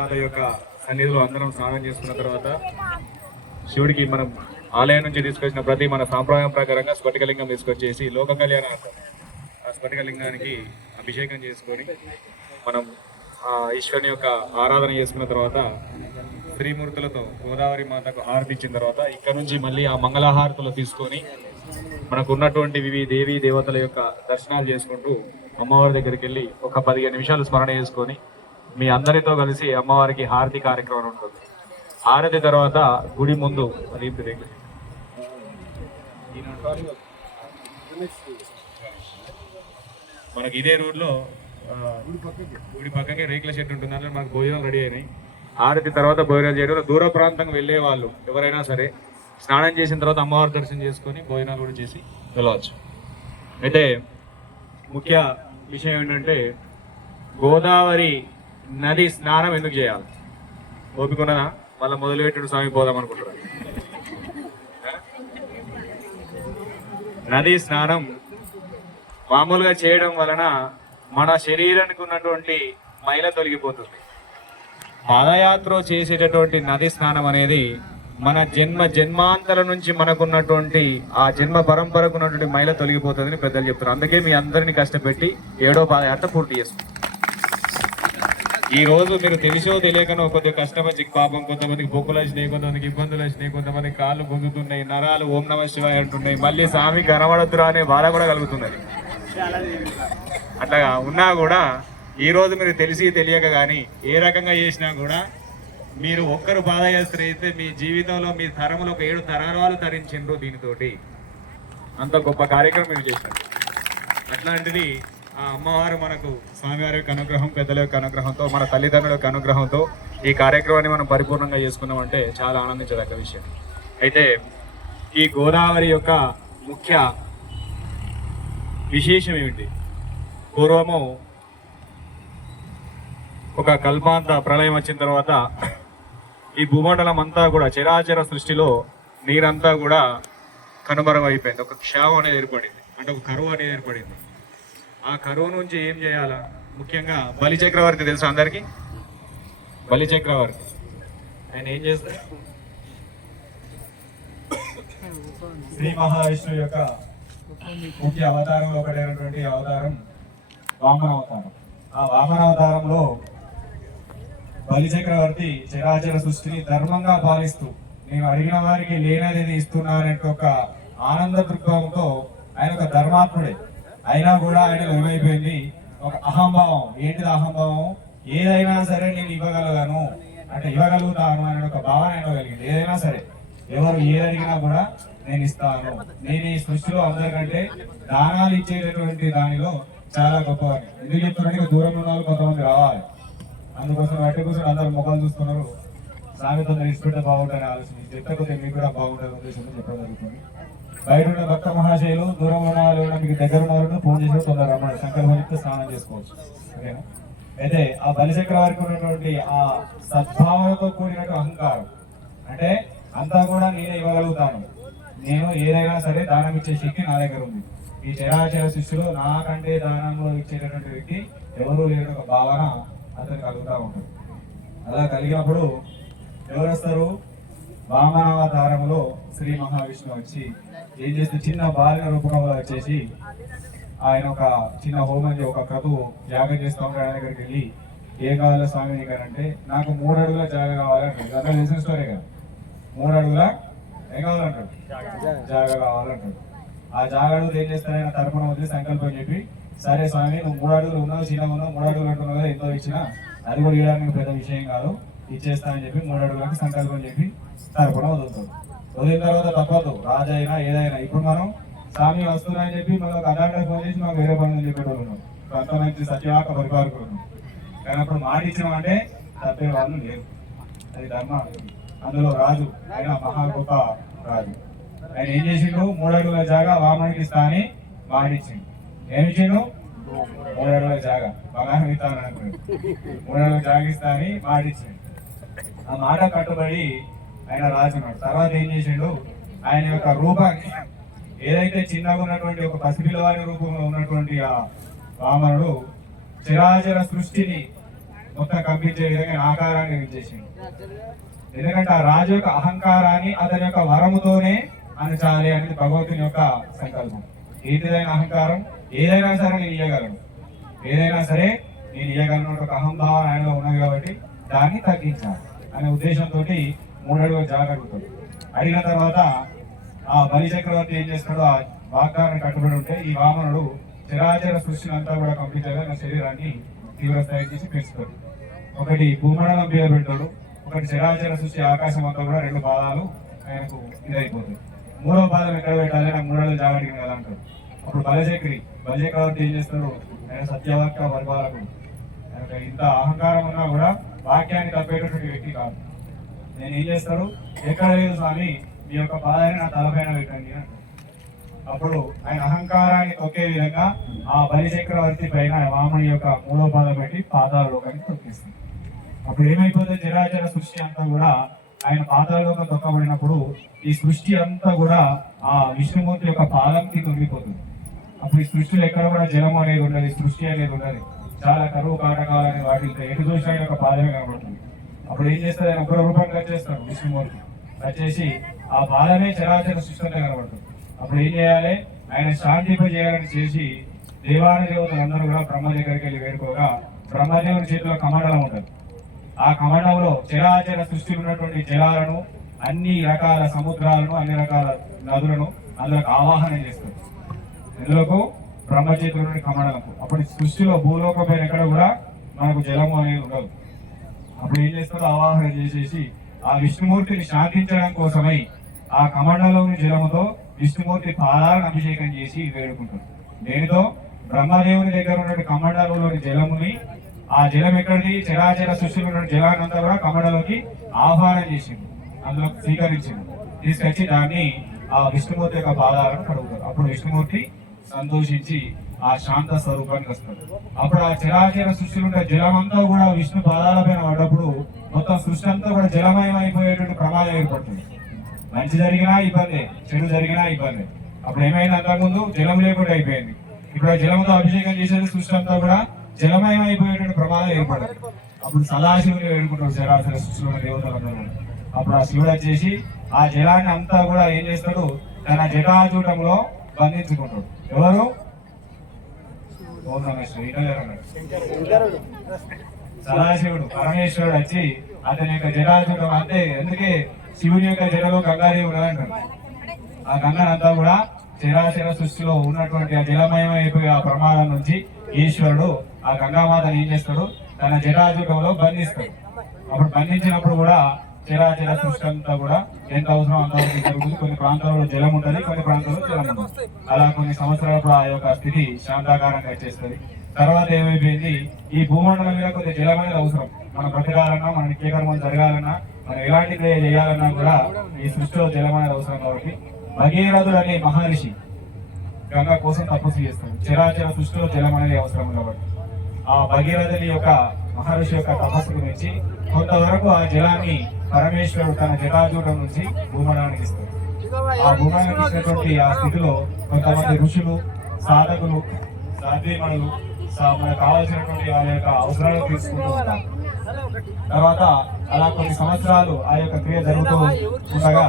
మాత యొక్క సన్నిధిలో అందరం స్నానం చేసుకున్న తర్వాత శివుడికి మనం ఆలయం నుంచి తీసుకొచ్చిన ప్రతి మన సాంప్రదాయం ప్రకారంగా స్ఫటికలింగం తీసుకొచ్చేసి లోక కళ్యాణ ఆ స్ఫటికలింగానికి అభిషేకం చేసుకొని మనం ఆ ఈశ్వరుని యొక్క ఆరాధన చేసుకున్న తర్వాత శ్రీమూర్తులతో గోదావరి మాతకు హారతి ఇచ్చిన తర్వాత ఇక్కడ నుంచి మళ్ళీ ఆ మంగళహారతులు తీసుకొని మనకు ఉన్నటువంటి వివి దేవీ దేవతల యొక్క దర్శనాలు చేసుకుంటూ అమ్మవారి దగ్గరికి వెళ్ళి ఒక పదిహేను నిమిషాలు స్మరణ చేసుకొని మీ అందరితో కలిసి అమ్మవారికి హారతి కార్యక్రమం ఉంటుంది. హారతి తర్వాత గుడి ముందు దీప్తి దగ్గర రేకుల మనకి ఇదే రోడ్లో గుడి పక్కకే రేకుల షెడ్ ఉంటుంది. అందులో మనకు భోజనాలు రెడీ అయినాయి. హారతి తర్వాత భోజనాలు చేయడం దూర ప్రాంతం వెళ్ళే వాళ్ళు ఎవరైనా సరే స్నానం చేసిన తర్వాత అమ్మవారి దర్శనం చేసుకొని భోజనాలు కూడా చేసి వెళ్ళవచ్చు. అయితే ముఖ్య విషయం ఏంటంటే గోదావరి నది స్నానం ఎందుకు చేయాలి? ఓపికన్నదా? మళ్ళీ మొదలుపెట్టుడు స్వామి పోదాం అనుకుంటున్నాను నది స్నానం మామూలుగా చేయడం వలన మన శరీరానికి ఉన్నటువంటి మైల తొలగిపోతుంది. పాదయాత్ర చేసేటటువంటి నది స్నానం అనేది మన జన్మ జన్మాంతరం నుంచి మనకున్నటువంటి ఆ జన్మ పరంపరకు ఉన్నటువంటి మైల తొలగిపోతుందని పెద్దలు చెప్తున్నారు. అందుకే మీ అందరిని కష్టపెట్టి ఏడో పాదయాత్ర పూర్తి చేస్తుంది ఈ రోజు మీరు తెలిసో తెలియకనో కొద్దిగా కష్టం వచ్చి పాపం కొంతమందికి బొక్కులు వచ్చినాయి కొంతమందికి ఇబ్బందులు వచ్చినాయి కొంతమంది కాళ్ళు గుంజుతున్నాయి నరాలు ఓం నమ శివాయ అంటున్నాయి. మళ్ళీ స్వామి కనబడద్దురా అనే బాధ కూడా కలుగుతున్నది. అట్లాగా ఉన్నా కూడా ఈ రోజు మీరు తెలిసి తెలియక కానీ ఏ రకంగా చేసినా కూడా మీరు ఒక్కరు పాదయాత్ర అయితే మీ జీవితంలో మీ తరములు ఒక ఏడు తరాలు తరించిండ్రు దీనితోటి. అంత గొప్ప కార్యక్రమం మీరు చేశారు అట్లాంటిది ఆ అమ్మవారు మనకు స్వామివారి యొక్క అనుగ్రహం పెద్దల యొక్క అనుగ్రహంతో మన తల్లిదండ్రుల యొక్క అనుగ్రహంతో ఈ కార్యక్రమాన్ని మనం పరిపూర్ణంగా చేసుకున్నామంటే చాలా ఆనందించదగ్గ విషయం. అయితే ఈ గోదావరి యొక్క ముఖ్య విశేషం ఏమిటి? పూర్వము ఒక కల్పాంత ప్రళయం వచ్చిన తర్వాత ఈ భూమండలం అంతా కూడా చరాచర సృష్టిలో నీరంతా కూడా కనుమరుగైపోయింది. ఒక క్షామం అనేది ఏర్పడింది. అంటే ఒక కరువు అనేది ఏర్పడింది. ఆ కరువు నుంచి ఏం చేయాలా? ముఖ్యంగా బలి చక్రవర్తి తెలుసు అందరికీ? బలి చక్రవర్తి. ఆయన ఏం చేస్తారు? శ్రీ మహావిష్ణువు యొక్క ముఖ్య అవతారంలో ఒకటైనటువంటి అవతారం వామన అవతారం ఆ వామన అవతారంలో బలి చక్రవర్తి చరాచర సృష్టిని ధర్మంగా పాలిస్తూ నేను అడిగిన వారికి లేనది ఇస్తున్నాననే ఒక ఆనంద దృక్పథంతో ఆయన ఒక ధర్మాత్ముడే. అయినా కూడా ఆయన ఏమైపోయింది ఒక అహంభావం. ఏంటిది అహంభావం? ఏదైనా సరే నేను ఇవ్వగలగాను. అంటే ఇవ్వగలుగుతాను అనే ఒక భావన ఆయన కలిగింది. ఏదైనా సరే. ఎవరు ఏది అడిగినా కూడా నేను ఇస్తాను. నేను ఈ సృష్టిలో అందరికంటే దానాలు ఇచ్చేటటువంటి దానిలో చాలా గొప్పవారు ఎందుకు చెప్తున్నట్టు దూరం ఉన్న వాళ్ళు కొంతమంది రావాలి. అందుకోసం అట్టి కోసం అందరు ముఖాలు చూస్తున్నారు. సామె ఇస్తుంటే బాగుంటుంది ఆలోచన. చెప్తే కొద్దిగా మీకు కూడా బాగుంటుంది ఉద్దేశంతో చెప్పడం జరుగుతుంది బయట ఉన్న భక్త మహాశయులు దూరం ఉన్న వాళ్ళు మీకు దగ్గర ఉన్న వాళ్ళు ఫోన్ చేసి తొందర రమ్మని. చెప్తే స్నానం చేసుకోవచ్చు. ఓకేనా? అయితే ఆ బలిచక్రవారికి ఉన్నటువంటి ఆ సద్భావనతో కూడినటువంటి అహంకారం అంటే అంతా కూడా నేనే ఇవ్వగలుగుతాను. నేను ఏదైనా సరే దానం ఇచ్చే శక్తి నా దగ్గర ఉంది. ఈ చరాచర శిష్యులు నాకంటే దానంలో ఇచ్చేటటువంటి వ్యక్తి ఎవరు లేని ఒక భావన అతను కలుగుతూ ఉంటుంది. అలా కలిగినప్పుడు ఎవరు వస్తారు? వామనావతారంలో శ్రీ మహావిష్ణువు వచ్చి ఏం చేస్తే చిన్న బాలిన రూపంలో వచ్చేసి ఆయన ఒక చిన్న హోమం ఒక క్రతువు యాగం చేస్తూ ఉంటాడు ఆయన దగ్గరికి వెళ్ళి ఏం కావాలో స్వామి నీకు అంటే నాకు మూడు అడుగుల జాగ కావాలంటాడు. అక్కడ తెలిసిన స్టోరీ కదా. మూడు అడుగుల ఏం కావాలంటాడు? జాగ కావాలంటాడు. ఆ జాగ అడుగులు ఏం చేస్తాడు ఆయన తరపున వదిలి సంకల్పం చెప్పి సరే స్వామి నువ్వు మూడు అడుగులు ఉన్నావు చిన్న ఉన్నావు మూడు అడుగులు అంటున్నావు కదా ఎంతో ఇచ్చినా అది కూడా ఇవ్వడానికి పెద్ద విషయం కాదు ఇచ్చేస్తానని చెప్పి మూడు అడుగులకి సంకల్పం చెప్పి ఇస్తారు తరపున వదులుతాడు వదిలిన తర్వాత తప్పదు. రాజు అయినా ఏదైనా. ఇప్పుడు మనం స్వామి వస్తున్నాయని చెప్పి మనం ఒక అడాండ ఫోన్ చేసి మాకు వేరే పనులు చెప్పేటోళ్ళు ఉన్నాం కొంతమంది సత్యవాక పరిపాలకులు కానీ అప్పుడు మాట ఇచ్చినామంటే తప్పే వాళ్ళు లేరు. అది ధర్మ. అందులో రాజు. ఆయన మహా గొప్ప రాజు. ఆయన ఏం చేసిండు? మూడు జాగా వామనికి స్థాని మాటిచ్చిండు ఏమి ఇచ్చిండు? మూడు జాగా. బంగారం ఇస్తాను అనుకున్నాడు. మూడు జాగిస్తా అని మాటిచ్చిండు ఆ మాట కట్టుబడి ఆయన రాసినాడు. తర్వాత ఏం చేసిండు? ఆయన యొక్క రూపాన్ని ఏదైతే చిన్నగా ఉన్నటువంటి ఒక పసిపిల్లవాడి రూపంలో ఉన్నటువంటి ఆ రామణుడు చిరాచర సృష్టిని మొత్తం కంపించే విధంగా ఆకారాన్ని చేసిండు. ఎందుకంటే ఆ రాజు యొక్క అహంకారాన్ని అతని యొక్క వరముతోనే అనచాలి అనేది భగవంతుని యొక్క సంకల్పం. ఏంటిదైన అహంకారం? ఏదైనా సరే నేను ఇయ్యగలను. ఏదైనా సరే నేను ఇయ్యగలను ఒక అహంభావం ఆయనలో ఉన్నది కాబట్టి దాన్ని తగ్గించాలి అనే ఉద్దేశంతో మూడడుగులు జాగరుగుతాడు అడిగిన తర్వాత ఆ బలి చక్రవర్తి ఏం చేస్తాడు ఆ వాగ్దానం కట్టుబడి ఉంటే ఈ వామనుడు చిరాచర సృష్టిని అంతా కూడా పంపించగా నా శరీరాన్ని తీవ్ర స్థాయి చేసి పెంచుతాడు ఒకటి భూమండలం పేరు పెడతాడు. ఒకటి చరాచర సృష్టి ఆకాశం అంతా కూడా రెండు పాదాలు ఆయనకు ఇదైపోతుంది మూడో పాదం ఎక్కడ పెట్టాలి? నాకు మూడో జాగ్రత్తగా కదా అంటాడు. అప్పుడు బలచక్రి బలచక్రవర్తి ఏం చేస్తాడు? ఆయన సత్యవాక్య వర్గాలకు ఆయన ఇంత అహంకారం ఉన్నా కూడా వాక్యాన్ని తప్పేటటువంటి వ్యక్తి కాదు. నేను ఏం చేస్తాడు ఎక్కడ లేదు స్వామి మీ యొక్క బాధని నా తలపైన పెట్టండి అప్పుడు ఆయన అహంకారాన్ని తొక్కే విధంగా ఆ బలిచక్రవర్తి పైన వామని యొక్క మూడో పాదం పెట్టి పాదాల లోకానికి అప్పుడు ఏమైపోతుంది? జరాచర సృష్టి అంతా కూడా ఆయన పాదాలలోకి తొక్కబడినప్పుడు ఈ సృష్టి అంతా కూడా ఆ విష్ణుమూర్తి యొక్క పాదంకి తొంగిపోతుంది అప్పుడు ఈ సృష్టిలో ఎక్కడ కూడా జలం అనేది ఉండదు సృష్టి అనేది ఉండదు. చాలా కరువు కాటకాలు అనేది వాటితో ఎటు చూసినా యొక్క పాదమే కనబడుతుంది. అప్పుడు ఏం చేస్తారు? ఆయన చేస్తారు రూపంగా వచ్చేస్తారు విష్ణుమూర్తి వచ్చేసి ఆ బాధనే చరాచర సృష్టిగా కనబడుతుంది. అప్పుడు ఏం చేయాలి? ఆయన శాంతింప చేయాలని చేసి దేవాన దేవతలు అందరూ కూడా బ్రహ్మ దగ్గరికి వెళ్ళి వేడుకోగా బ్రహ్మదేవుని చేతిలో కమండలం ఉంటుంది. ఆ కమండంలో చరాచర సృష్టి ఉన్నటువంటి జలాలను అన్ని రకాల సముద్రాలను అన్ని రకాల నదులను అందులోకి ఆవాహన చేస్తారు ఇందులోకు బ్రహ్మ చేతిలో నుండి కమండలకు అప్పుడు సృష్టిలో భూలోకం పైన ఎక్కడ కూడా మనకు జలము అనేది ఉండదు. అప్పుడు ఏం చేస్తారు ఆవాహన చేసేసి ఆ విష్ణుమూర్తిని శాంతించడం కోసమై ఆ కమండలోని జలముతో విష్ణుమూర్తి పాదాలను అభిషేకం చేసి వేడుకుంటారు. దేనితో? బ్రహ్మదేవుని దగ్గర ఉన్న కమండలంలోని జలముని ఆ జలం ఎక్కడిది? చరాచర సృష్టిలో ఉన్న జలాన్ని అంతా కూడా కమండలోకి ఆహ్వానం చేసింది. అందులో స్వీకరించింది. తీసుకొచ్చి దాన్ని ఆ విష్ణుమూర్తి యొక్క పాదాలను కడుగుతారు. అప్పుడు విష్ణుమూర్తి సంతోషించి ఆ శాంత స్వరూపానికి వస్తాడు. అప్పుడు ఆ చరాచర సృష్టిలో ఉండే జలమంతా కూడా విష్ణు పాదాలపైన పడ్డప్పుడు మొత్తం సృష్టి అంతా కూడా జలమయం అయిపోయేటువంటి ప్రమాదం ఏర్పడుతుంది. మంచి జరిగినా ఇబ్బంది చెడు జరిగినా ఇబ్బంది. అప్పుడు ఏమైంది అంతకుముందు? జలం లేకుండా అయిపోయింది. ఇప్పుడు ఆ జలంతో అభిషేకం చేసేది సృష్టి అంతా కూడా జలమయం అయిపోయేటువంటి ప్రమాదం ఏర్పడదు అప్పుడు సదాశివుని వేడుకుంటాడు చరాచర సృష్టిలో ఉన్న దేవతలందరూ. అప్పుడు ఆ శివుడు వచ్చేసి ఆ జలాన్ని అంతా కూడా ఏం చేస్తాడు? తన జటాజూటంలో బంధించుకుంటాడు. ఎవరు ఓం నమః శివాయ అన్నాడు. సదాశివుడు పరమేశ్వరుడు వచ్చి అతని యొక్క జటాజూటం అంతే. అందుకే శివుని యొక్క జడలో గంగాదేవి ఉన్నదంటారు. ఆ గంగనంతా కూడా చరాచర సృష్టిలో ఉన్నటువంటి ఆ జలమయం అయిపోయి ఆ ప్రమాదం నుంచి ఈశ్వరుడు ఆ గంగామాతని ఏం చేస్తాడు? తన జటాజూటంలో బంధిస్తాడు. అప్పుడు బంధించినప్పుడు కూడా చిరాచర సృష్టంతా కూడా ఎంత అవసరం అంతవరకు జరుగుతుంది కొన్ని ప్రాంతాల్లో జలం ఉంటుంది కొన్ని ప్రాంతాల్లో జలం ఉంటుంది అలా కొన్ని సంవత్సరాలప్పుడు ఆ యొక్క స్థితి శాంతాకారంగా చేస్తుంది. తర్వాత ఏమైపోయింది? ఈ భూమండలం మీద కొద్ది జలం అనేది అవసరం. మనం బ్రతకాలన్నా మన నిత్యకర్మలు జరగాలన్నా మనం ఎలాంటి క్రియ చేయాలన్నా కూడా ఈ సృష్టిలో జలం అనేది అవసరం కాబట్టి భగీరథుడు అనే మహర్షి గంగా కోసం తపస్సు చేస్తాడు. చరాచర సృష్టిలో జలం అనేది అవసరం కాబట్టి. ఆ భగీరథుని యొక్క మహర్షి యొక్క తపస్సుకు మించి కొంతవరకు ఆ జలాన్ని పరమేశ్వరుడు తన జటాజూటం నుంచి భూమనానికి ఇస్తాడు ఆ భూమండలానికి ఇచ్చినటువంటి ఆ స్థితిలో కొంతమంది ఋషులు సాధకులు సాధ్యమణులు మనకు కావాల్సినటువంటి వాళ్ళ యొక్క అవసరాలు తీసుకుంటూ ఉంటారు తర్వాత అలా కొన్ని సంవత్సరాలు ఆ యొక్క క్రియ జరుగుతూ ఉండగా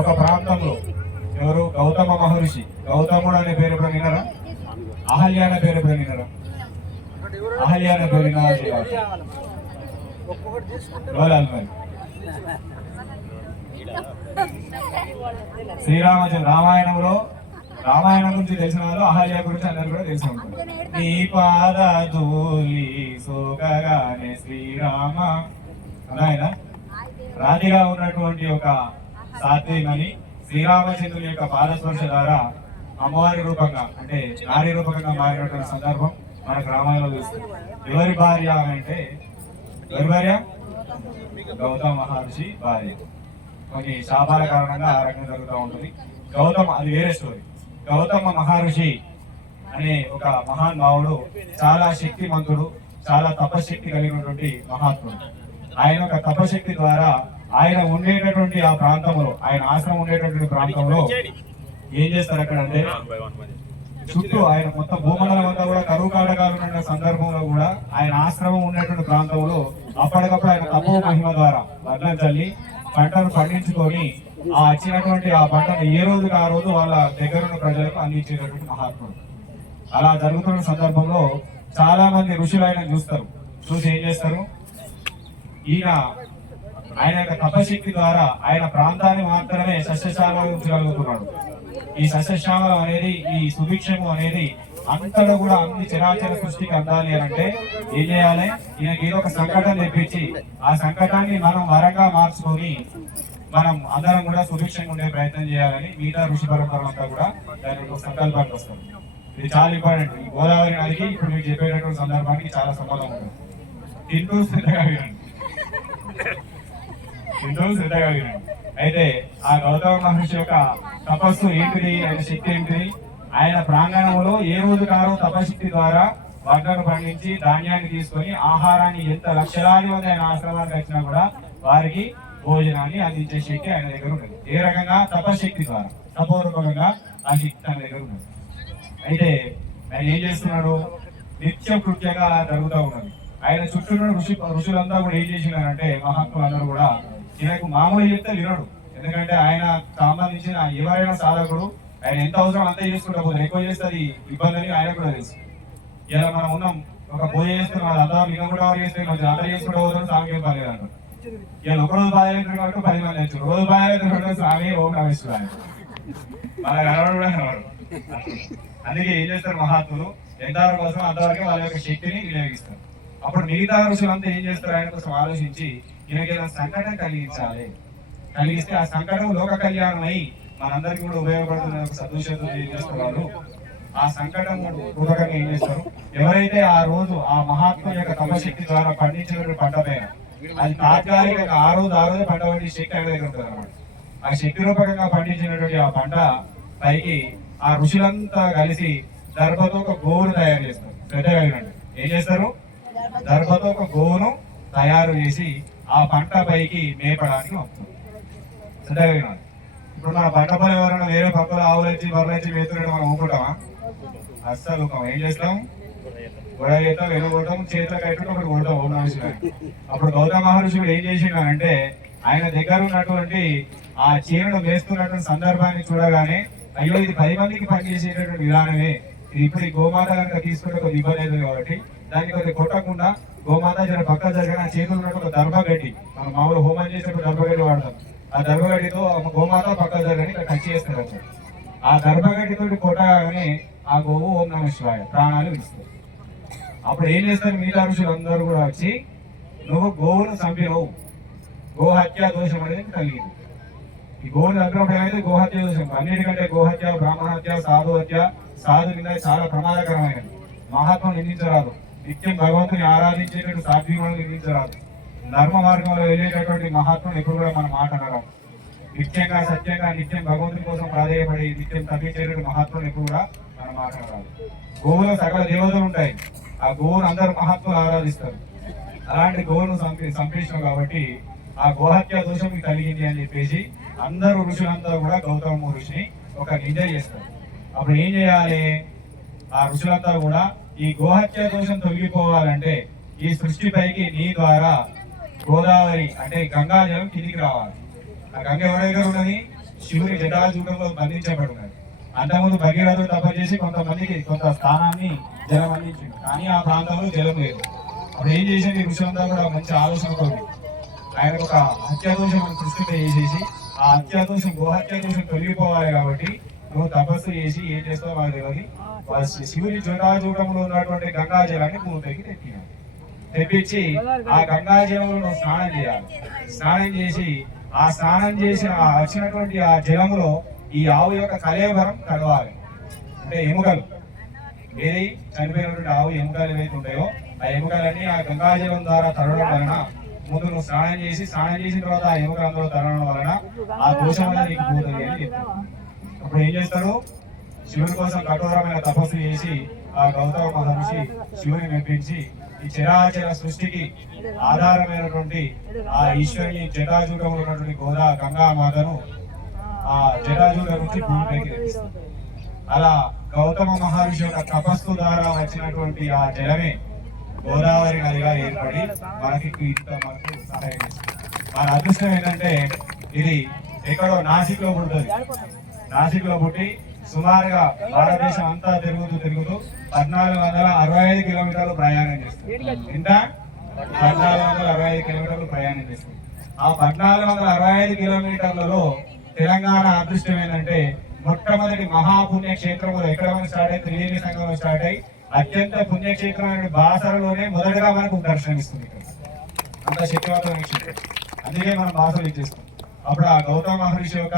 ఒక ప్రాంతంలో ఎవరు? గౌతమ మహర్షి. గౌతముడు అనే పేరు ఎప్పుడు విన్నారా? అహల్య అనే పేరు ఎప్పుడు విన్నారా? అహల్య అనే పేరు శ్రీరామచంద్ర రామాయణంలో రామాయణం గురించి తెలిసిన వాళ్ళు అహల్య గురించి అందరు కూడా తెలిసి ఉంటారు. నీ పాద ధూళి సోకగానే శ్రీరామ. అలాయన రాతిగా ఉన్నటువంటి ఒక సాత్వికని శ్రీరామచంద్రుని యొక్క పాదస్పర్శ ద్వారా అమ్మవారి రూపంగా అంటే నారీ రూపంగా మారినటువంటి సందర్భం మనకు రామాయణంలో చూస్తుంది ఎవరి భార్య అంటే ఎవరి భార్య గౌతమ మహర్షి భార్య కొన్ని శాపాల కారణంగా ఆ రకంగా జరుగుతూ ఉంటుంది. గౌతమ అది వేరే స్టోరీ. గౌతమ మహర్షి అనే ఒక మహాన్ భావుడు చాలా శక్తిమంతుడు చాలా తపశక్తి కలిగినటువంటి మహాత్ముడు. ఆయన ఒక తపశక్తి ద్వారా ఆయన ఉండేటటువంటి ఆ ప్రాంతంలో ఆయన ఆశ్రమం ఉండేటటువంటి ప్రాంతంలో ఏం చేస్తారు అక్కడ అంటే చుట్టూ ఆయన మొత్తం భూమండలం అంతా కూడా కరువు కాటకాలు ఉన్న సందర్భంలో కూడా ఆయన ఆశ్రమం ఉన్నటువంటి ప్రాంతంలో అప్పటికప్పుడు ఆయన తపో మహిమ ద్వారా వర్ణం చల్లి పంటను పండించుకొని ఆ వచ్చినటువంటి ఆ పంటను ఏ రోజుకి ఆ రోజు వాళ్ళ దగ్గర ఉన్న ప్రజలకు అందించేటటువంటి మహాత్ముడు. అలా జరుగుతున్న సందర్భంలో చాలా మంది ఋషులు ఆయన చూస్తారు. చూసి ఏం చేస్తారు? ఈయన ఆయన యొక్క తపశక్తి ద్వారా ఆయన ప్రాంతాన్ని మాత్రమే సస్యశాల ఉంచగలుగుతున్నాడు ఈ సస్యశ్యామలం అనేది ఈ సుభిక్షము అనేది అంతలో కూడా అన్ని చరాచర సృష్టికి అందాలి అని అంటే ఏం చేయాలి? ఈయనకి ఏదో ఒక సంకటం తెప్పించి ఆ సంకటాన్ని మనం వరంగా మార్చుకొని మనం అందరం కూడా సుభిక్షంగా ఉండే ప్రయత్నం చేయాలని మిగతా ఋషి పరంపరలంతా కూడా దాని ఒక సంకల్పానికి వస్తాం. ఇది చాలా ఇంపార్టెంట్. ఈ గోదావరి నదికి ఇప్పుడు మీకు చెప్పేటటువంటి సందర్భానికి చాలా సంబంధం ఉంటుంది తింటూ శ్రద్ధగా వినండి. తింటూ శ్రద్ధగా వినండి. అయితే ఆ గౌతమ మహర్షి యొక్క తపస్సు ఏంటిది? ఆయన శక్తి ఏంటిది? ఆయన ప్రాంగణంలో ఏ రోజు కారో తపశక్తి ద్వారా వడ్లను పండించి ధాన్యాన్ని తీసుకొని ఆహారాన్ని ఎంత లక్షలాది మంది ఆయన ఆశ్రమానికి వచ్చినా కూడా వారికి భోజనాన్ని అందించే శక్తి ఆయన దగ్గర ఉన్నది. ఏ రకంగా? తపశక్తి ద్వారా. తపోరూపకంగా ఆ శక్తి తన దగ్గర ఉన్నది. అయితే ఆయన ఏం చేస్తున్నాడు? నిత్య కృత్యంగా అలా జరుగుతూ ఉన్నది. ఆయన చుట్టూ ఋషి ఋషులంతా కూడా ఏం చేసినారంటే మహాత్ములు అందరూ కూడా ఈయనకు మామూలు చెప్తే వినడు. ఎందుకంటే ఆయన సంబంధించిన ఎవరైనా సాధకుడు ఆయన ఎంత అవసరం అంతా చేసుకుంటా పోతే ఎక్కువ చేస్తే అది ఇబ్బంది అని ఆయన కూడా తెలుసు. ఇలా మనం ఉన్నాం ఒక పూజ చేస్తే మన అంతా ఇంకా కూడా చేస్తే కొంచెం అంతా చేసుకుంటూ పోతాం స్వామికి ఏం పర్లేదు అంటారు ఇలా ఒక రోజు బాగా అవుతుంది కాబట్టి పది మంది వచ్చారు. రోజు బాధ అవుతుంది స్వామి ఓం నమస్కారం మన కనబడు కూడా కనబడు అందుకే ఏం చేస్తారు మహాత్ములు? ఎంతవరకు కోసం అంతవరకు వాళ్ళ యొక్క శక్తిని వినియోగిస్తారు. అప్పుడు మిగతా ఋషులంతా ఏం చేస్తారు? ఆయన కోసం ఆలోచించి ఈయనకి సంకటం కలిగించాలి. కలిగిస్తే ఆ సంకటం లోక కళ్యాణం అయి మనందరికీ కూడా ఉపయోగపడుతున్న ఒక సదుషేతం ఏం ఆ సంకటం పూర్వకంగా ఏం చేస్తారు? ఎవరైతే ఆ రోజు ఆ మహాత్ముల యొక్క తపశక్తి ద్వారా పండించిన పంట పైన అది తాత్కాలికంగా ఆ రోజు ఆ రోజు పంట పండి శక్తి అక్కడ దగ్గర ఉంటుంది అనమాట ఆ శక్తి రూపకంగా పండించినటువంటి ఆ పంట పైకి ఆ ఋషులంతా కలిసి దర్భతో ఒక గోవును తయారు చేస్తారు. శ్రద్ధగా ఏం చేస్తారు? దర్భతో ఒక గోవును తయారు చేసి ఆ పంట పైకి మేపడానికి పంపుతారు శ్రద్ధగా ఇప్పుడు మన పంట పని ఎవరైనా వేరే పక్కల ఆవులు వచ్చి బర్రెలు మనం ఊపుకుంటామా అస్సలు ఊపం ఏం చేస్తాం? గొడవ చేస్తాం వెనుకొడతాం చేతులకు కట్టుకుంటే ఒకటి కొడతాం ఓం అప్పుడు గౌతమ మహర్షుడు ఏం చేసిండు అంటే ఆయన దగ్గర ఉన్నటువంటి ఆ చీరను వేస్తున్నటువంటి సందర్భాన్ని చూడగానే అయ్యో ఇది పది మందికి పనిచేసేటటువంటి విధానమే. ఇది ఇప్పుడు ఈ గోమాత కనుక తీసుకుంటే కొద్ది ఇబ్బంది అవుతుంది కాబట్టి దాన్ని కొద్దిగా కొట్టకుండా గోమాత జర పక్క జరిగిన ఆ చేతులు ఉన్నట్టు ఒక దర్భగడ్డి మనం మామూలు హోమం చేసినప్పుడు దర్భగడ్డి వాడతాం. ఆ దర్భగడ్డితో ఒక గోమాత పక్క జరగని ఇట్లా టచ్ చేస్తారు అన్నమాట. ఆ దర్భగడ్డితో కొట్టగానే ఆ గోవు ఓం నమ శివాయ ప్రాణాలు ఇస్తారు అప్పుడు ఏం చేస్తారు మిగతా ఋషులు అందరూ కూడా వచ్చి నువ్వు గోవును చంపినవు. గోహత్య దోషం అనేది కలిగింది. ఈ గోవుని చంపినప్పుడు ఏమైతే గోహత్య దోషం. అన్నిటికంటే గోహత్య బ్రాహ్మణ హత్య సాధు హత్య సాధు కింద చాలా ప్రమాదకరమైనది. మహాత్మ నిందించరాదు. నిత్యం భగవంతుని ఆరాధించేటటువంటి సాధ్వీలను నిర్మించరాదు. ధర్మ మార్గంలో వెళ్ళేటటువంటి మహాత్ములు ఎప్పుడు కూడా మన మాట అనరాదు నిత్యంగా సత్యంగా నిత్యం భగవంతుని కోసం ప్రాధాయపడి నిత్యం తప్పించేటువంటి మహాత్ములు ఎప్పుడు కూడా మనం మాట అనరాదు. గోవులో సకల దేవతలు ఉంటాయి. ఆ గోవును అందరు మహాత్ములు ఆరాధిస్తారు. అలాంటి గోవును చంపి కాబట్టి ఆ గోహత్య దోషం కలిగింది అని చెప్పేసి అందరూ ఋషులంతా కూడా గౌతమ ఋషిని ఒక నింద చేస్తారు. అప్పుడు ఏం చేయాలి? ఆ ఋషులంతా కూడా ఈ గోహత్య దోషం తొలగిపోవాలంటే ఈ సృష్టిపైకి నీ ద్వారా గోదావరి అంటే గంగా జలం కిందికి రావాలి. ఆ గంగ ఎవరి దగ్గర ఉన్నది? శివుని జటాజూటంలో బంధించబడి ఉన్నది అంతకుముందు భగీరథుడు తప చేసి కొంతమందికి కొంత స్థానాన్ని జలం అందించింది కానీ ఆ ప్రాంతంలో జలం లేదు. అప్పుడు ఏం చేసింది ఋషులంతా కూడా మంచి ఆలోచనతో ఆయన ఒక హత్యాదోషం సృష్టిపై చేసేసి ఆ హత్యాదోషం గోహత్యాదోషం తొలగిపోవాలి కాబట్టి నువ్వు తపస్సు చేసి ఏం చేస్తావు మాకు తెలియదు శివుని జటాజూటంలో ఉన్నటువంటి గంగా జలాన్ని భూమిపైకి తెప్పినాడు తెప్పించి ఆ గంగా జలంలో నువ్వు స్నానం చేయాలి. స్నానం చేసి ఆ స్నానం చేసిన ఆ వచ్చినటువంటి ఆ జలంలో ఈ ఆవు యొక్క కలేబరం కడవాలి అంటే ఎముకలు. ఏది? చనిపోయినటువంటి ఆవు ఎముకలు ఏవైతే ఉంటాయో ఆ ఎముకలన్నీ ఆ గంగాజలం ద్వారా తరవడం వలన ముందు నువ్వు స్నానం చేసి స్నానం చేసిన తర్వాత ఆ ఎముకలు అందులో తరవడం వలన ఆ దోషం అనేది నీకు పోతుంది అని అప్పుడు ఏం చేస్తారు? శివుని కోసం కఠోరమైన తపస్సు చేసి ఆ గౌతమ మహర్షి శివుని మెప్పించి ఈ చరాచర సృష్టికి ఆధారమైనటువంటి ఆ ఈశ్వరుని జటాజూటం ఉన్నటువంటి గోదా గంగా మాతను ఆ జటాజూట నుంచి భూమిపైకి అలా గౌతమ మహర్షి యొక్క తపస్సు ద్వారా వచ్చినటువంటి ఆ జలమే గోదావరి నదిగా ఏర్పడి మనకి ఇంత మనకు సహాయం చేస్తుంది. మన అదృష్టం ఏంటంటే ఇది ఎక్కడో నాసిక్లో పుడుతుంది. నాసిక్లో పుట్టి సుమారుగా భారతదేశం అంతా తిరుగుతూ తిరుగుతూ పద్నాలుగు వందల అరవై ఐదు కిలోమీటర్లు ప్రయాణం చేస్తుంది. ఇంకా పద్నాలుగు వందల అరవై ఐదు కిలోమీటర్లు ప్రయాణం చేస్తుంది. ఆ పద్నాలుగు వందల అరవై ఐదు కిలోమీటర్లలో తెలంగాణ అదృష్టం ఏంటంటే మొట్టమొదటి మహాపుణ్యక్షేత్రంలో ఎక్కడ మనం స్టార్ట్ అయ్యి త్రివేణి సంఘంలో స్టార్ట్ అయ్యి అత్యంత పుణ్యక్షేత్రమైన బాసరలోనే మొదటగా మనకు దర్శనమిస్తుంది ఇక్కడ. అంత శక్తివంతమైన క్షేత్రం. అందుకే మనం బాసలు ఇచ్చేస్తాం. అప్పుడు ఆ గౌతమ మహర్షి యొక్క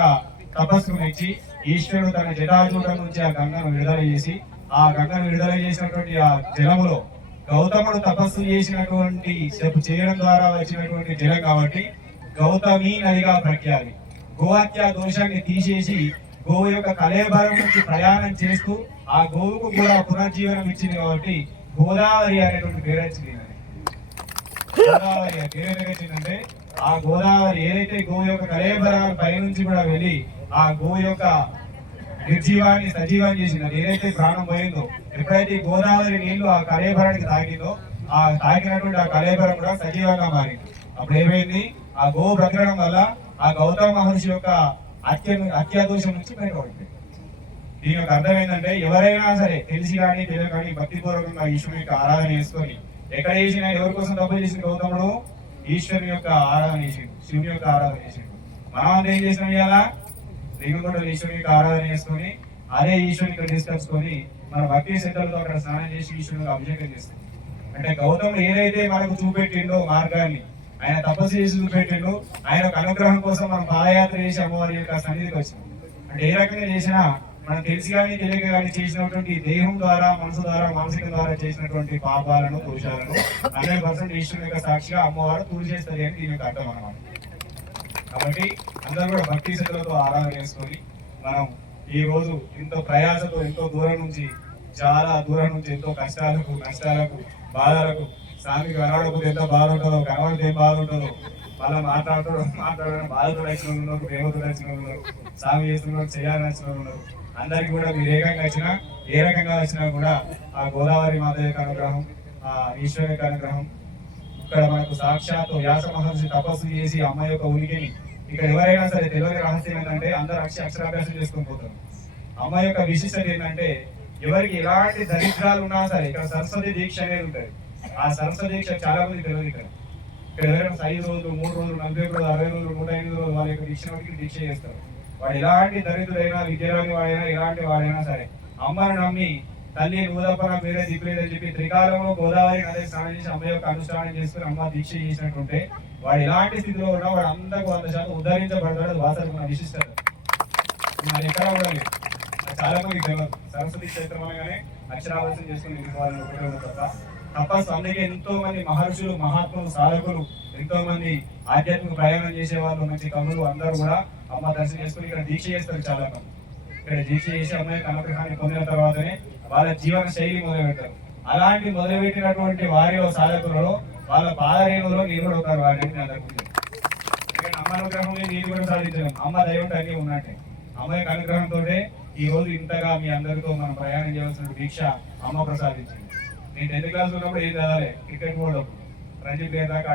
తపస్సు నుంచి ఈశ్వరుడు తన జటాజూటం నుంచి ఆ గంగను విడుదల చేసి ఆ గంగను విడుదల చేసినటువంటి ఆ జలములో గౌతముడు తపస్సు చేసినటువంటి చేయడం ద్వారా వచ్చినటువంటి జలం కాబట్టి గౌతమి నదిగా ప్రఖ్యాతి. గోహత్య దోషాన్ని తీసేసి గోవు యొక్క కలేబరం నుంచి ప్రయాణం చేస్తూ ఆ గోవుకు కూడా పునర్జీవనం ఇచ్చింది కాబట్టి గోదావరి అనేటువంటి పేరు వచ్చింది. గోదావరి పేరు ఎందుకు వచ్చిందంటే ఆ గోదావరి ఏదైతే గోవు యొక్క కలేబరాల పైనుంచి కూడా వెళ్ళి ఆ గోవు యొక్క నిర్జీవాన్ని సజీవాన్ని చేసిన అది ఏదైతే ప్రాణం పోయిందో ఎప్పుడైతే గోదావరి నీళ్ళు ఆ కలేబరానికి తాగిందో ఆ తాగినటువంటి ఆ కలేబరం కూడా సజీవంగా మారింది. అప్పుడు ఏమైంది? ఆ గోవు బ్రతకడం వల్ల ఆ గౌతమ మహర్షి యొక్క అత్య అత్యాదోషం నుంచి బయటపడింది. దీని యొక్క అర్థం ఏంటంటే ఎవరైనా సరే తెలిసి కానీ తెలియక కానీ భక్తిపూర్వకంగా ఈశ్వరుని యొక్క ఆరాధన చేసుకొని ఎక్కడ చేసినా ఎవరి కోసం తప్పు చేసిన గౌతముడు? ఈశ్వరుని యొక్క ఆరాధన చేసిండు శివుని యొక్క ఆరాధన చేసిండు. మనం అంతా ఏం చేసినాం ఇవాళ లింగంకోట ఈశ్వరుని ఆరాధన చేసుకొని అదే ఈశ్వరుని ఇక్కడ తీసుకొచ్చుకొని మన భక్తి శ్రద్ధలతో అక్కడ స్నానం చేసి ఈశ్వరునికి అభిషేకం చేస్తాం. అంటే గౌతముడు ఏదైతే మనకు చూపెట్టిండో మార్గాన్ని ఆయన తపస్సు చేసి చూపెట్టిండు ఆయన ఒక అనుగ్రహం కోసం మనం పాదయాత్ర చేసి అమ్మవారి యొక్క సన్నిధికి వచ్చాం. అంటే ఏ రకంగా చేసినా మనం తెలిసి కానీ తెలియక కానీ చేసినటువంటి దేహం ద్వారా మనసు ద్వారా మానసిక ద్వారా చేసినటువంటి పాపాలను దోషాలను హండ్రెడ్ పర్సెంట్ ఈశ్వరుని యొక్క సాక్షిగా అమ్మవారు చేస్తుంది అని దీని యొక్క అర్థం అనమాట కాబట్టి అందరూ కూడా భక్తి శ్రద్ధలతో ఆరాధన చేసుకొని మనం ఈ రోజు ఎంతో ప్రయాసతో ఎంతో దూరం నుంచి చాలా దూరం నుంచి ఎంతో కష్టాలకు నష్టాలకు బాధలకు స్వామికి కనబడకపోతే ఎంత బాధ ఉంటుందో కనబడితే ఏం బాధ ఉంటుందో మళ్ళీ మాట్లాడుతూ మాట్లాడడం బాధతో నచ్చిన ఉన్నారు ప్రేమతో నచ్చిన ఉన్నారు స్వామి చేస్తున్నారు చేయాలని నచ్చిన ఉన్నారు. అందరికి కూడా మీరు ఏ రకంగా వచ్చినా ఏ రకంగా వచ్చినా కూడా ఆ గోదావరి మాత యొక్క అనుగ్రహం ఆ ఈశ్వరు యొక్క అనుగ్రహం ఇక్కడ మనకు సాక్షాత్ వ్యాస మహర్షి తపస్సు చేసి అమ్మాయి యొక్క ఉనికిని ఇక్కడ ఎవరైనా సరే తెలియని రహస్యం ఏంటంటే అందరు అక్ష అక్షరాభ్యాసం చేసుకుని పోతారు. అమ్మాయి యొక్క విశిష్టత ఏంటంటే ఎవరికి ఎలాంటి దరిద్రాలు ఉన్నా సరే ఇక్కడ సరస్వతి దీక్ష అనేది ఉంటుంది. ఆ సరస్వతి దీక్ష చాలా మంది తెలియదు ఇక్కడ. ఇక్కడ ఎవరైనా ఐదు రోజులు మూడు రోజులు నలభై రోజులు అరవై రోజులు నూట ఎనిమిది రోజులు వాళ్ళ యొక్క దీక్ష వాటికి దీక్ష చేస్తారు. వాడు ఎలాంటి దరిద్రుడైనా విద్యరాని వాడైనా ఎలాంటి వాడైనా సరే అమ్మని నమ్మి తల్లి నూదపన మీరే దిక్కులేదని చెప్పి త్రికాలంలో గోదావరి నది స్నానం చేసి అమ్మ యొక్క అనుష్ఠానం చేసుకుని అమ్మ దీక్ష చేసినట్టుంటే వాడు ఎలాంటి స్థితిలో ఉన్నా వాడు అందరూ వంద శాతం ఉద్ధరించబడతాడు అది వాసన మన విశిష్టత. మరి ఎక్కడ ఉండాలి? చాలా మంది తెలియదు సరస్వతి క్షేత్రం అనగానే అక్షరాభ్యాసం చేసుకుని వెళ్ళిపోవాలని ఒకటే ఉంది తప్ప తపస్సు అందుకే ఎంతో మంది మహర్షులు మహాత్ములు సాధకులు ఎంతో మంది ఆధ్యాత్మిక ప్రయాణం చేసే వాళ్ళు మంచి కవులు అందరూ కూడా అమ్మ దర్శనం చేసుకుని ఇక్కడ దీక్ష చేస్తారు చాలా మంది ఇక్కడ దీక్ష చేసి అమ్మాయి అనుగ్రహాన్ని పొందిన తర్వాతనే వాళ్ళ జీవన శైలి మొదలు అలాంటి మొదలుపెట్టినటువంటి వారి సాధకులలో వాళ్ళ పాదరేణులో నేను కూడా ఒకరు వారిని అందరికీ ఎందుకంటే అమ్మ అనుగ్రహం నేను కూడా సాధించలేము. అమ్మ దైవం అన్నీ ఉన్నట్టే అమ్మ యొక్క అనుగ్రహంతో ఈ రోజు ఇంతగా మీ అందరితో మనం ప్రయాణం చేయవలసిన దీక్ష అమ్మ ప్రసాదించింది. నేను టెన్త్ క్లాస్ ఉన్నప్పుడు ఏం చదవాలి? క్రికెట్ బోర్డు రంజీ ప్లేయర్ దాకా